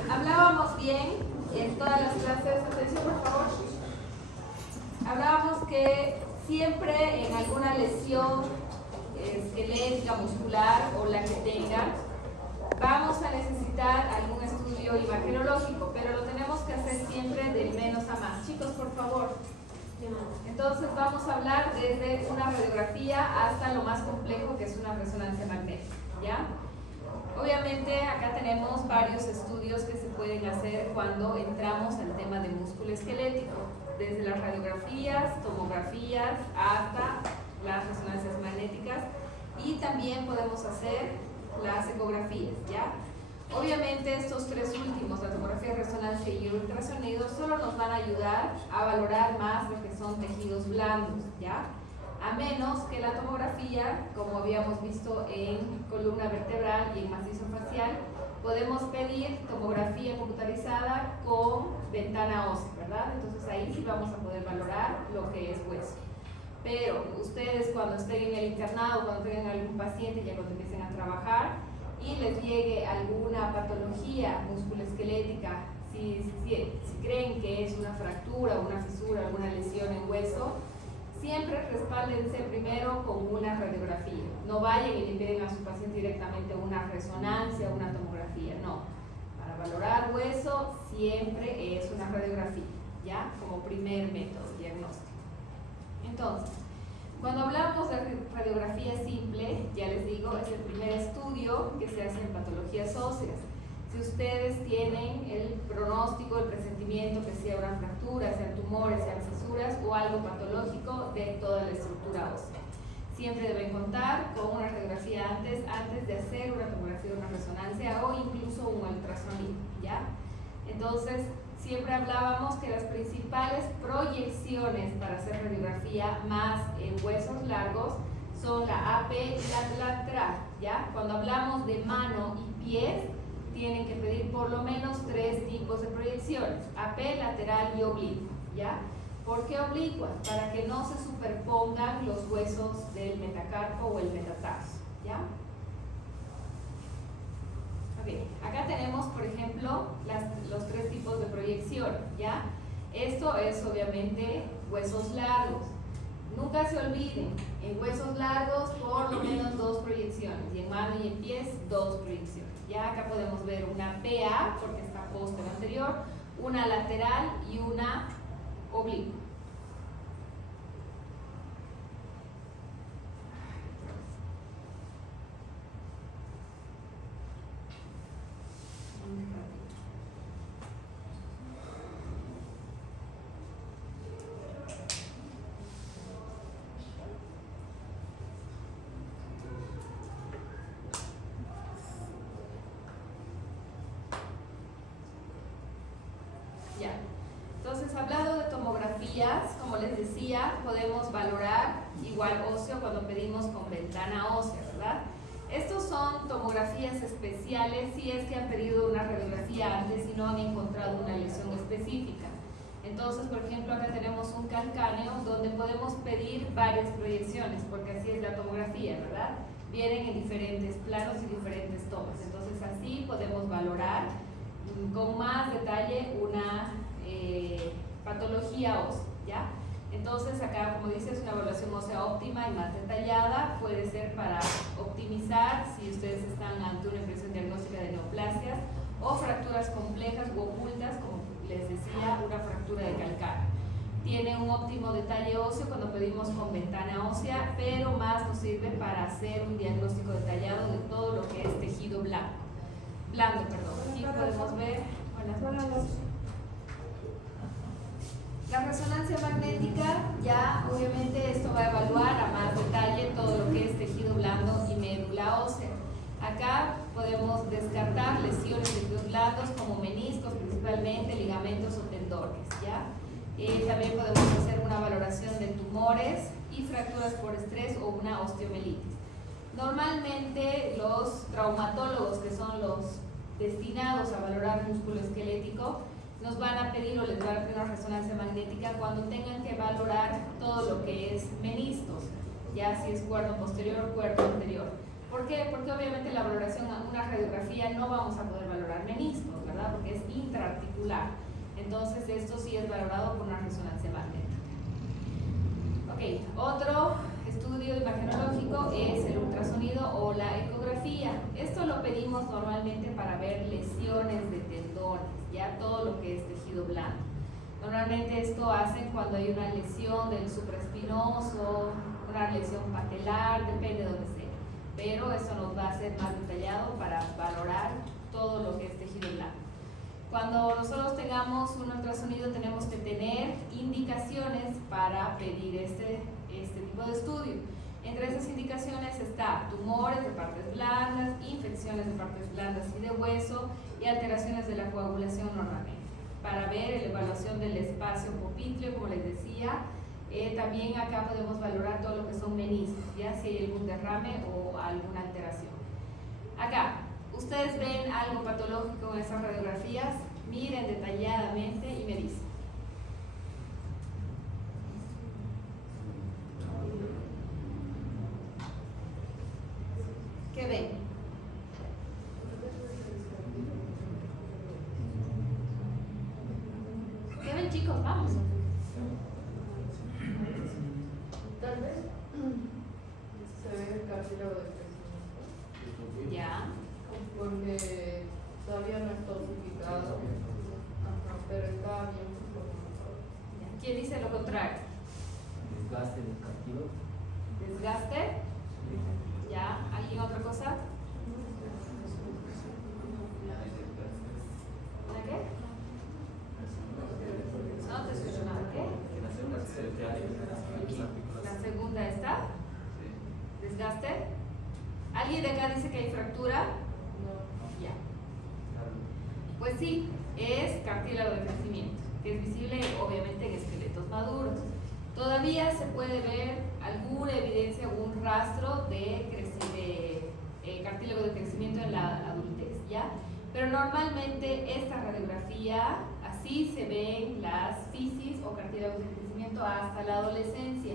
Hablábamos bien en todas las clases, atención por favor, hablábamos que siempre en alguna lesión esquelética, muscular o la que tenga, vamos a necesitar algún estudio imagenologico, pero lo tenemos que hacer siempre del menos a más. Chicos, por favor. Entonces vamos a hablar desde una radiografía hasta lo más complejo, que es una resonancia magnética, ¿ya? Obviamente acá tenemos varios estudios que se pueden hacer cuando entramos al tema de músculo esquelético, desde las radiografías, tomografías, hasta las resonancias magnéticas, y también podemos hacer las ecografías, ¿ya? Obviamente estos tres últimos, la tomografía, resonancia y el ultrasonido, solo nos van a ayudar a valorar más lo que son tejidos blandos, ¿ya? A menos que la tomografía, como habíamos visto en columna vertebral y en macizo facial, podemos pedir tomografía computarizada con ventana ósea, ¿verdad? Entonces ahí sí vamos a poder valorar lo que es hueso. Pero ustedes cuando estén en el internado, cuando tengan algún paciente, ya cuando empiecen a trabajar y les llegue alguna patología musculoesquelética, si creen que es una fractura, una fisura, alguna lesión en hueso, siempre respáldense primero con una radiografía. No vayan y le piden a su paciente directamente una resonancia o una tomografía, no. Para valorar hueso siempre es una radiografía, ¿ya? Como primer método diagnóstico. Entonces, cuando hablamos de radiografía simple, ya les digo, es el primer estudio que se hace en patologías óseas. Si ustedes tienen el pronóstico, el presentimiento que sea una fractura, sean tumores, sean fisuras o algo patológico de toda la estructura ósea, siempre deben contar con una radiografía antes de hacer una tomografía, una resonancia o incluso un ultrasonido, ¿ya? Entonces, siempre hablábamos que las principales proyecciones para hacer radiografía más en huesos largos son la AP y la lateral, ¿ya? Cuando hablamos de mano y pies, tienen que pedir por lo menos 3 tipos de proyecciones: AP, lateral y oblicua, ¿ya? ¿Por qué oblicua? Para que no se superpongan los huesos del metacarpo o el metatarso, ¿ya? Okay. Acá tenemos, por ejemplo, los 3 tipos de proyección, ¿ya? Esto es obviamente huesos largos. Nunca se olviden, en huesos largos por lo menos 2 proyecciones, y en mano y en pies 2 proyecciones. Ya acá podemos ver una PA, porque está posta en anterior, una lateral y una oblicua. Entonces, hablando de tomografías, como les decía, podemos valorar igual óseo cuando pedimos con ventana ósea, ¿verdad? Estos son tomografías especiales si es que han pedido una radiografía antes y no han encontrado una lesión específica. Entonces, por ejemplo, acá tenemos un calcáneo donde podemos pedir varias proyecciones, porque así es la tomografía, ¿verdad? Vienen en diferentes planos y diferentes tomas. Entonces, así podemos valorar con más detalle una patología ósea, ¿ya? Entonces acá, como dice, es una evaluación ósea óptima y más detallada. Puede ser para optimizar si ustedes están ante una impresión diagnóstica de neoplasias o fracturas complejas u ocultas, como les decía, una fractura de calcáneo. Tiene un óptimo detalle óseo cuando pedimos con ventana ósea, pero más nos sirve para hacer un diagnóstico detallado de todo lo que es tejido blando. Aquí podemos ver, buenas noches. La resonancia magnética, ya obviamente esto va a evaluar a más detalle todo lo que es tejido blando y médula ósea. Acá podemos descartar lesiones de tejidos blandos como meniscos principalmente, ligamentos o tendones, ¿ya? También podemos hacer una valoración de tumores y fracturas por estrés o una osteomelitis. Normalmente los traumatólogos, que son los destinados a valorar músculo esquelético, nos van a pedir o les van a pedir una resonancia magnética cuando tengan que valorar todo lo que es meniscos, ya si es cuerno posterior o cuerno anterior. ¿Por qué? Porque obviamente la valoración a una radiografía no vamos a poder valorar meniscos. ¿verdad? Porque es intraarticular. Entonces esto sí es valorado por una resonancia magnética. Ok, otro estudio imagenológico es el ultrasonido o la ecografía. Esto lo pedimos normalmente para ver lesiones de tendones, ya todo lo que es tejido blando. Normalmente esto hacen cuando hay una lesión del supraespinoso, una lesión patelar, depende de donde sea. Pero eso nos va a ser más detallado para valorar todo lo que es tejido blando. Cuando nosotros tengamos un ultrasonido tenemos que tener indicaciones para pedir este tipo de estudio. Entre esas indicaciones está tumores de partes blandas, infecciones de partes blandas y de hueso y alteraciones de la coagulación normalmente. Para ver la evaluación del espacio popliteo, como les decía, también acá podemos valorar todo lo que son meniscos, ya si hay algún derrame o alguna alteración. Acá, ustedes ven algo patológico en esas radiografías, miren detalladamente y me dicen. ¿Qué ven? ¿Qué ven, chicos? Vamos. Tal vez se ve el cartílago de crecimiento. Ya. Porque todavía no está osificado. Ajá, pero está bien formado. ¿Quién dice lo contrario? Desgaste del cartílago. ¿Desgaste? ¿Ya? ¿Alguien otra cosa? ¿La qué? No te escucho nada. ¿Qué? La segunda está. ¿Desgaste? ¿Alguien de acá dice que hay fractura? No. Ya. Pues sí, es cartílago de crecimiento, que es visible obviamente en esqueletos maduros. Todavía se puede ver alguna evidencia, algún rastro de cartílago de crecimiento en la adultez, ¿ya? Pero normalmente esta radiografía, así se ven las fisis o cartílagos de crecimiento hasta la adolescencia.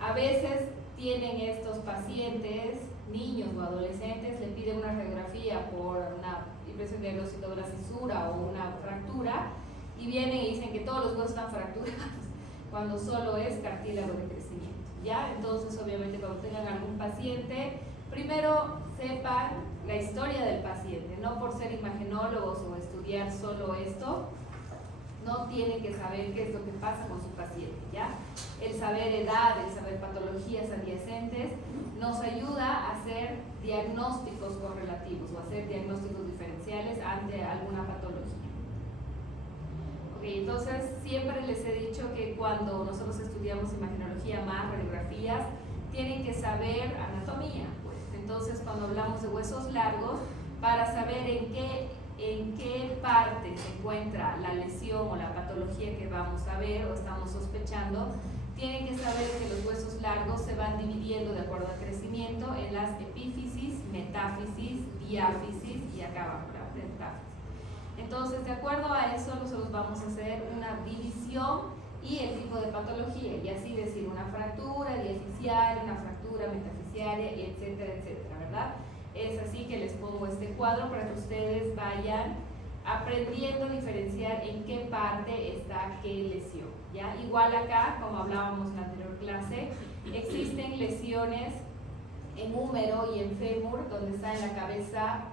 A veces tienen estos pacientes, niños o adolescentes, le piden una radiografía por una impresión diagnóstica de una fisura o una fractura y vienen y dicen que todos los huesos están fracturados cuando solo es cartílago de crecimiento, ¿ya? Entonces, obviamente, cuando tengan algún paciente, primero sepan la historia del paciente, no por ser imagenólogos o estudiar solo esto, no tienen que saber qué es lo que pasa con su paciente, ¿ya? El saber edad, el saber patologías adyacentes nos ayuda a hacer diagnósticos correlativos o hacer diagnósticos diferenciales ante alguna patología. Ok, entonces siempre les he dicho que cuando nosotros estudiamos imagenología más radiografías, tienen que saber anatomía, pues. Entonces cuando hablamos de huesos largos, para saber en qué parte se encuentra la lesión o la patología que vamos a ver o estamos sospechando, tienen que saber que los huesos largos se van dividiendo de acuerdo al crecimiento en las epífisis, metáfisis, diáfisis y acá abajo la metáfisis. Entonces, de acuerdo a eso, nosotros vamos a hacer una división y el tipo de patología, y así decir una fractura diaficiaria, una fractura metafisiaria, etcétera, etcétera, ¿verdad? Es así que les pongo este cuadro para que ustedes vayan aprendiendo a diferenciar en qué parte está qué lesión, ¿ya? Igual acá, como hablábamos en la anterior clase, existen lesiones en húmero y en fémur, donde está en la cabeza,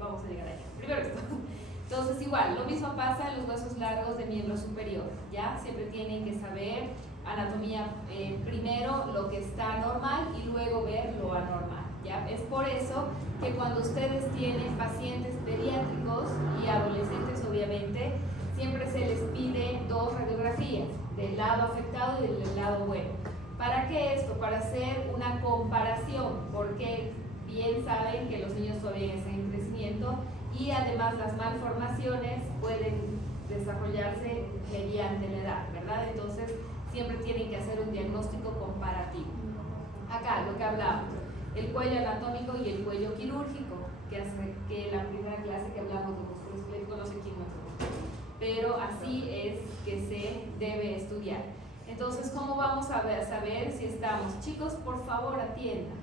vamos a llegar allá. Primero esto. Entonces, igual, lo mismo pasa en los huesos largos de miembro superior, ¿ya? Siempre tienen que saber anatomía, primero lo que está normal y luego ver lo anormal, ¿ya? Es por eso que cuando ustedes tienen pacientes pediátricos y adolescentes, obviamente, siempre se les pide 2 radiografías, del lado afectado y del lado bueno. ¿Para qué esto? Para hacer una comparación, porque bien saben que los niños todavía están en crecimiento y además las malformaciones pueden desarrollarse mediante la edad, ¿verdad? Entonces siempre tienen que hacer un diagnóstico comparativo. Acá lo que hablamos, el cuello anatómico y el cuello quirúrgico, que la primera clase que hablamos de músculo esquelético, no sé quién me preguntó, pero así es que se debe estudiar. Entonces, ¿cómo vamos a saber si estamos? Chicos, por favor, atiendan.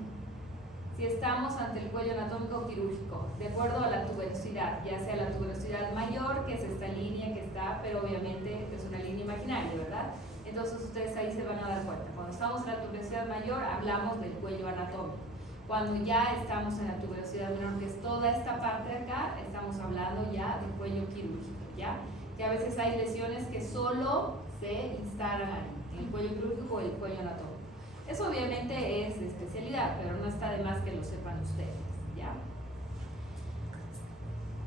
si estamos ante el cuello anatómico quirúrgico, de acuerdo a la tuberosidad, ya sea la tuberosidad mayor, que es esta línea que está, pero obviamente es una línea imaginaria, ¿verdad? Entonces ustedes ahí se van a dar cuenta. Cuando estamos en la tuberosidad mayor, hablamos del cuello anatómico. Cuando ya estamos en la tuberosidad menor, que es toda esta parte de acá, estamos hablando ya del cuello quirúrgico, ¿ya? Que a veces hay lesiones que solo se instalan ahí, en el cuello quirúrgico o el cuello anatómico. Eso obviamente es de especialidad, pero no está de más que lo sepan ustedes, ¿ya?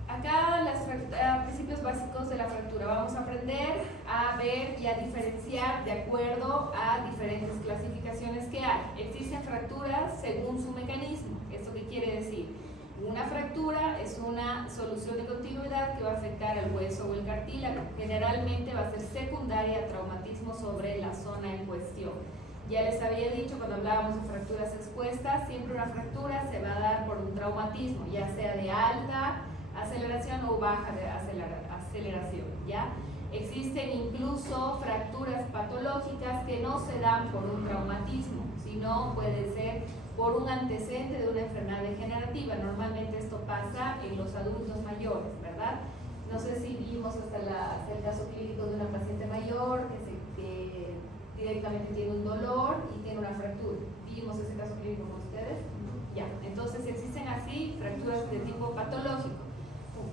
Acá los principios básicos de la fractura. Vamos a aprender a ver y a diferenciar de acuerdo a diferentes clasificaciones que hay. Existen fracturas según su mecanismo. ¿Esto qué quiere decir? Una fractura es una solución de continuidad que va a afectar el hueso o el cartílago. Generalmente va a ser secundaria a traumatismo sobre la zona en cuestión. Ya les había dicho cuando hablábamos de fracturas expuestas, siempre una fractura se va a dar por un traumatismo, ya sea de alta aceleración o baja de aceleración, ¿ya? Existen incluso fracturas patológicas que no se dan por un traumatismo, sino puede ser por un antecedente de una enfermedad degenerativa. Normalmente esto pasa en los adultos mayores, ¿verdad? No sé si vimos hasta el caso clínico de una paciente mayor que directamente tiene un dolor y tiene una fractura. ¿Vimos ese caso clínico con ustedes? Ya, entonces existen así fracturas de tipo patológico.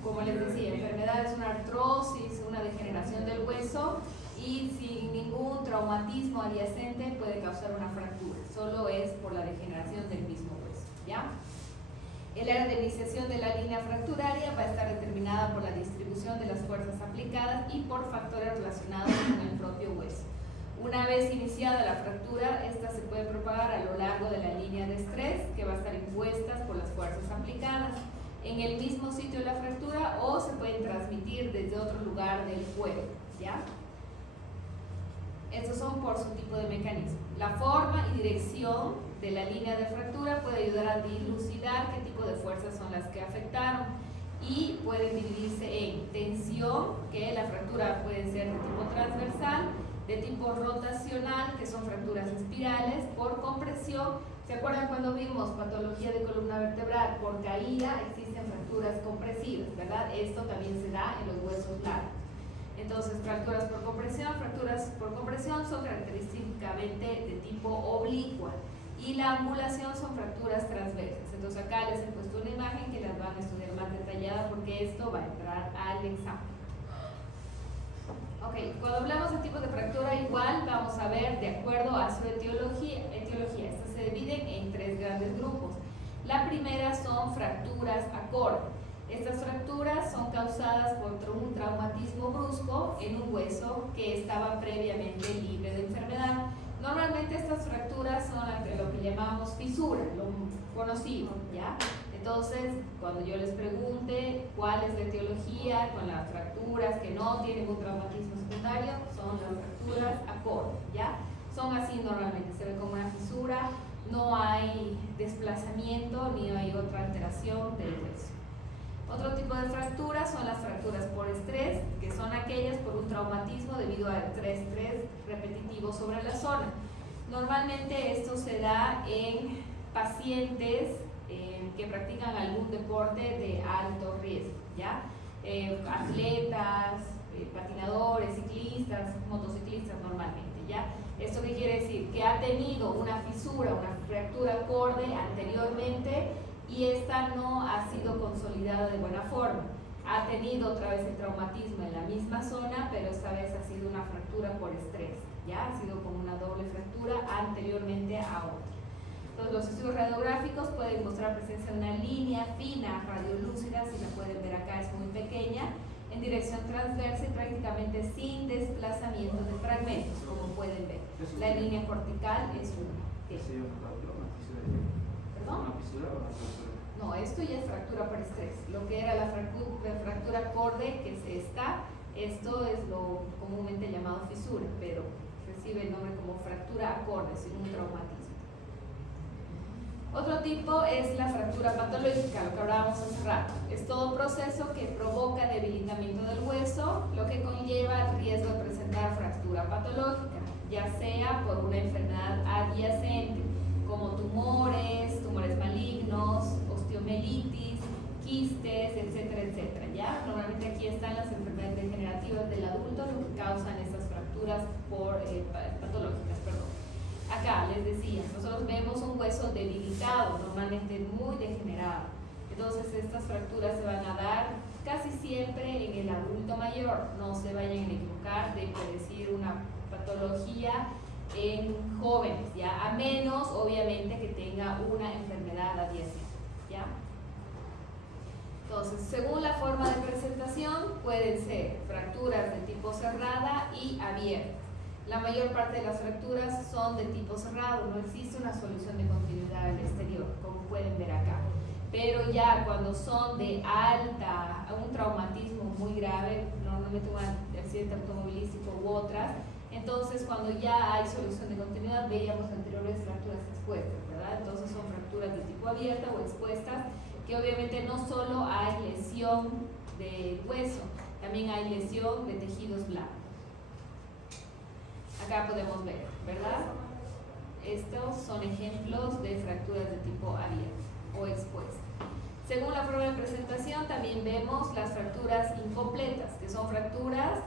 Como les decía, enfermedades, una artrosis, una degeneración del hueso y sin ningún traumatismo adyacente puede causar una fractura. Solo es por la degeneración del mismo hueso, ¿ya? El área de iniciación de la línea fracturaria va a estar determinada por la distribución de las fuerzas aplicadas y por factores relacionados con el propio hueso. Una vez iniciada la fractura, esta se puede propagar a lo largo de la línea de estrés que va a estar impuesta por las fuerzas aplicadas en el mismo sitio de la fractura o se pueden transmitir desde otro lugar del cuerpo, ¿ya? Estos son por su tipo de mecanismo. La forma y dirección de la línea de fractura puede ayudar a dilucidar qué tipo de fuerzas son las que afectaron y pueden dividirse en tensión, que la fractura puede ser de tipo transversal, de tipo rotacional, que son fracturas espirales, por compresión. ¿Se acuerdan cuando vimos patología de columna vertebral? Por caída existen fracturas compresivas, ¿verdad? Esto también se da en los huesos largos. Entonces, fracturas por compresión son característicamente de tipo oblicua y la angulación son fracturas transversas. Entonces, acá les he puesto una imagen que las van a estudiar más detallada porque esto va a entrar al examen. Ok, cuando hablamos de tipos de fractura igual vamos a ver de acuerdo a su etiología. Estas se dividen en tres grandes grupos. La primera son fracturas acorde. Estas fracturas son causadas por un traumatismo brusco en un hueso que estaba previamente libre de enfermedad. Normalmente estas fracturas son lo que llamamos fisura, lo conocido, ¿ya? Entonces, cuando yo les pregunte cuál es la etiología con las fracturas que no tienen un traumatismo secundario, son las fracturas acorde, ¿ya? Son así normalmente, se ve como una fisura, no hay desplazamiento ni hay otra alteración del hueso. Otro tipo de fracturas son las fracturas por estrés, que son aquellas por un traumatismo debido a estrés repetitivo sobre la zona. Normalmente esto se da en pacientes que practican algún deporte de alto riesgo, ¿ya? Atletas, patinadores, ciclistas, motociclistas normalmente, ¿ya? ¿Esto qué quiere decir? Que ha tenido una fisura, una fractura acorde anteriormente y esta no ha sido consolidada de buena forma. Ha tenido otra vez el traumatismo en la misma zona, pero esta vez ha sido una fractura por estrés, ¿ya? Ha sido como una doble fractura anteriormente a otra. Entonces, los estudios radiográficos pueden mostrar presencia de una línea fina, radiolúcida, si la pueden ver acá es muy pequeña, en dirección transversa y prácticamente sin desplazamiento de fragmentos, como pueden ver. La línea cortical es una. ¿Qué? ¿Perdón? No, esto ya es fractura por estrés. Lo que era la fractura acorde, que es esto es lo comúnmente llamado fisura, pero recibe el nombre como fractura acorde, sin un traumatismo. Otro tipo es la fractura patológica, lo que hablábamos hace rato. Es todo proceso que provoca debilitamiento del hueso, lo que conlleva el riesgo de presentar fractura patológica, ya sea por una enfermedad adyacente, como tumores malignos, osteomelitis, quistes, etcétera, etcétera, ¿ya? Normalmente aquí están las enfermedades degenerativas del adulto, lo que causan estas fracturas patológicas, perdón. Acá les decía, nosotros vemos un hueso debilitado, normalmente muy degenerado. Entonces estas fracturas se van a dar casi siempre en el adulto mayor. No se vayan a equivocar de predecir una patología en jóvenes, ¿ya? A menos, obviamente, que tenga una enfermedad adyacente, ¿ya? Entonces, según la forma de presentación, pueden ser fracturas de tipo cerrada y abierta. La mayor parte de las fracturas son de tipo cerrado, no existe una solución de continuidad al exterior, como pueden ver acá. Pero ya cuando son de un traumatismo muy grave, normalmente un accidente automovilístico u otras, entonces cuando ya hay solución de continuidad, veíamos anteriores fracturas expuestas, ¿verdad? Entonces son fracturas de tipo abierta o expuestas, que obviamente no solo hay lesión de hueso, también hay lesión de tejidos blancos. Acá podemos ver, ¿verdad? Estos son ejemplos de fracturas de tipo abierto o expuesta. Según la forma de presentación, también vemos las fracturas incompletas, que son fracturas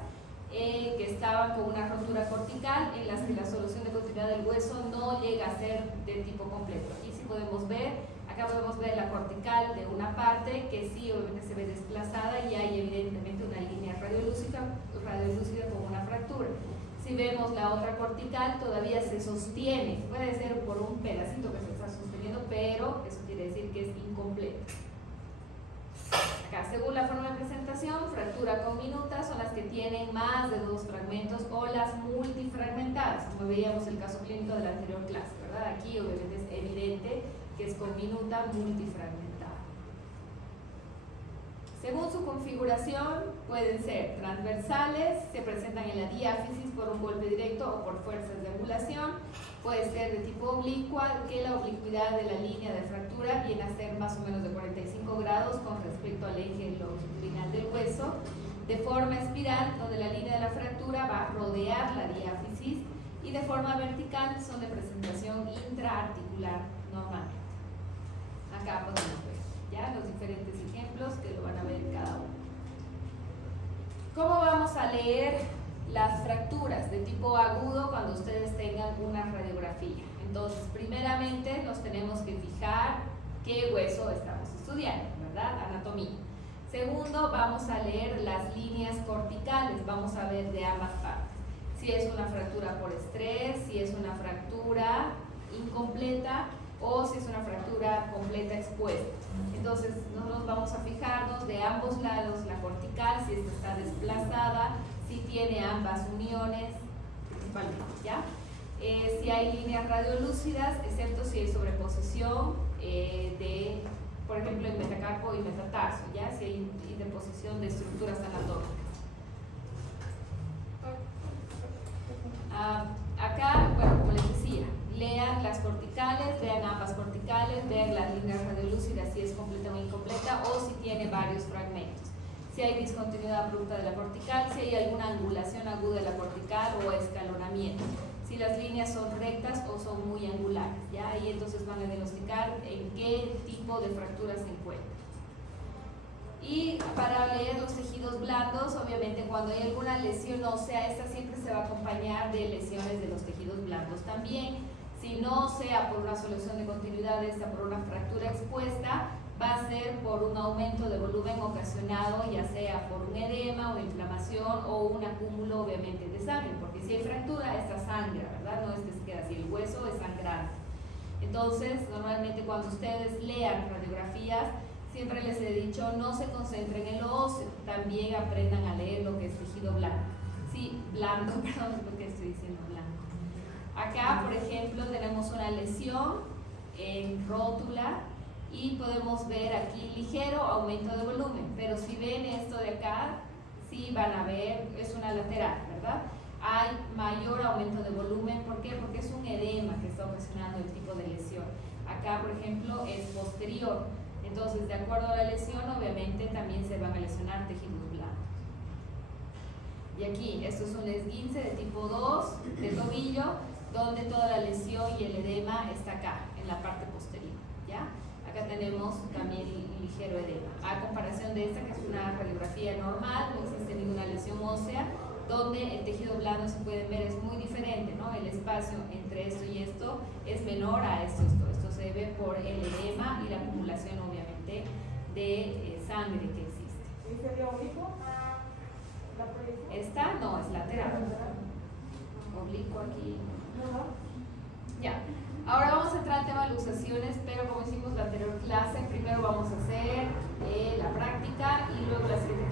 que estaban con una rotura cortical en las que la solución de continuidad del hueso no llega a ser de tipo completo. Aquí sí podemos ver, acá podemos ver la cortical de una parte que sí obviamente se ve desplazada y hay evidentemente una línea radiolúcida con una fractura. Si vemos la otra cortical, todavía se sostiene, puede ser por un pedacito que se está sosteniendo, pero eso quiere decir que es incompleto. Acá, según la forma de presentación, fractura conminuta son las que tienen más de 2 fragmentos o las multifragmentadas, como veíamos el caso clínico de la anterior clase, ¿verdad? Aquí obviamente es evidente que es conminuta multifragmentada. Según su configuración, pueden ser transversales, se presentan en la diáfisis por un golpe directo o por fuerzas de angulación. Puede ser de tipo oblicua, que la oblicuidad de la línea de fractura viene a ser más o menos de 45 grados con respecto al eje longitudinal del hueso. De forma espiral, donde la línea de la fractura va a rodear la diáfisis. Y de forma vertical, son de presentación intraarticular normalmente. Acá podemos ver ya los diferentes ejemplos que lo van a ver cada uno. ¿Cómo vamos a leer las fracturas de tipo agudo cuando ustedes tengan una radiografía? Entonces, primeramente nos tenemos que fijar qué hueso estamos estudiando, ¿verdad? Anatomía. Segundo, vamos a leer las líneas corticales, vamos a ver de ambas partes. Si es una fractura por estrés, si es una fractura incompleta o si es una fractura completa expuesta. Entonces nosotros vamos a fijarnos de ambos lados la cortical, si esta está desplazada, si tiene ambas uniones, principalmente, ¿ya? Si hay líneas radiolúcidas, excepto si hay sobreposición de, por ejemplo, el metacarpo y metatarso, ¿ya? Si hay interposición de estructuras anatómicas. Acá, bueno, como les decía, lean las corticales, vean ambas corticales, vean las líneas radiolúcidas si es completa o incompleta o si tiene varios fragmentos. Si hay discontinuidad abrupta de la cortical, si hay alguna angulación aguda de la cortical o escalonamiento. Si las líneas son rectas o son muy angulares, ¿ya? Ahí entonces van a diagnosticar en qué tipo de fractura se encuentra. Y para leer los tejidos blandos, obviamente cuando hay alguna lesión ósea, esta siempre se va a acompañar de lesiones de los tejidos blandos también. Si no sea por una solución de continuidad, esta por una fractura expuesta, va a ser por un aumento de volumen ocasionado, ya sea por un edema, una inflamación o un acúmulo obviamente de sangre, porque si hay fractura, esta sangra, ¿verdad? No es que se queda así, el hueso es sangrante. Entonces, normalmente cuando ustedes lean radiografías, siempre les he dicho, no se concentren en lo óseo, también aprendan a leer lo que es tejido blanco. Sí, blando, perdón, es lo que estoy diciendo, blanco. Acá, por ejemplo, tenemos una lesión en rótula y podemos ver aquí ligero aumento de volumen, pero si ven esto de acá, sí van a ver, es una lateral, ¿verdad? Hay mayor aumento de volumen, ¿por qué? Porque es un edema que está ocasionando el tipo de lesión. Acá, por ejemplo, es posterior. Entonces, de acuerdo a la lesión, obviamente también se van a lesionar tejidos blancos. Y aquí, esto es un esguince de tipo 2 de tobillo, donde toda la lesión y el edema está acá, en la parte posterior, ¿ya? Acá tenemos también ligero edema. A comparación de esta, que es una radiografía normal, no existe ninguna lesión ósea, donde el tejido blando, se pueden ver, es muy diferente, ¿no? El espacio entre esto y esto es menor a esto. Esto se debe por el edema y la acumulación, obviamente, de sangre que existe. ¿Y sería oblicuo la proyección? Esta no, es lateral. Oblicuo aquí. Ya. Ahora vamos a entrar al tema de luxaciones, pero como hicimos la anterior clase, primero vamos a hacer la práctica y luego la siguiente